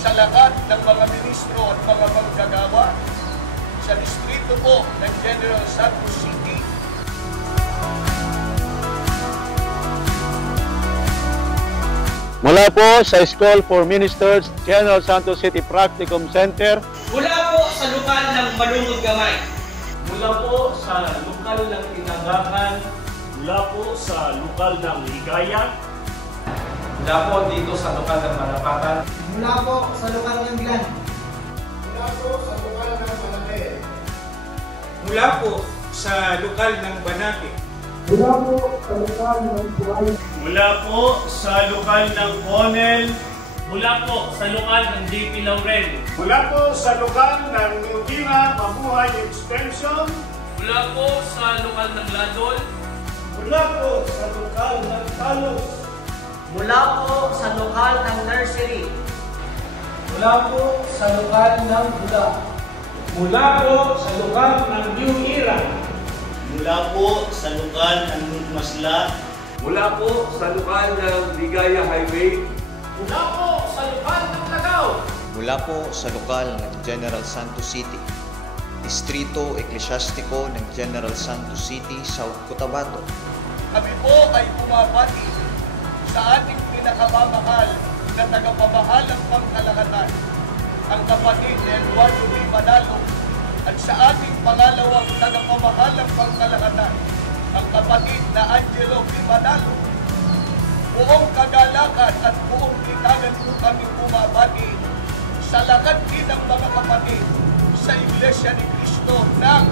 sa lahat ng mga ministro at mga manggagawa sa distrito po ng General Santos City. Mula po sa School for Ministers, General Santos City Practicum Center. Mula po sa lokal ng Malungod Gamay. Mula po sa lokal ng Tinangakan. Mula po sa lokal ng Ligaya. Mula po dito sa lokal ng Malapatan. Mula po sa lokal ng Bilan. Mula po sa lokal ng Malate. Mula po sa lokal ng Banati. Mula po sa lokal ng Buhay. Mula po sa lokal ng Bonel. Mula po sa lokal ng JP Laurel. Mula po sa lokal ng Niltina Mabuhay Extension. Mula po sa lokal ng Ladol. Mula po sa lokal ng Talos. Mula po sa lokal ng Nursery. Mula po sa lokal ng Bula. Mula po sa lokal ng New Era. Mula po sa lokal ng Masla. Mula po sa lokal ng Ligaya Highway. Mula po sa lokal ng Lagaw. Mula po sa lokal ng General Santos City, Distrito Eklesyastiko ng General Santos City, South Cotabato. Kami po ay bumabati sa ating pinakamamahal na tagapamahal ng pangkalahatan, ang kapatid ni Eduardo B. Manalo, at sa ating pangalawang tagapamahal ng pangkalahatan, ang kapatid na Angelo B. Manalo. Buong kagalakan at buong litangan po kami bumabati sa lahat din ng mga kapatid sa Iglesia ni Cristo ng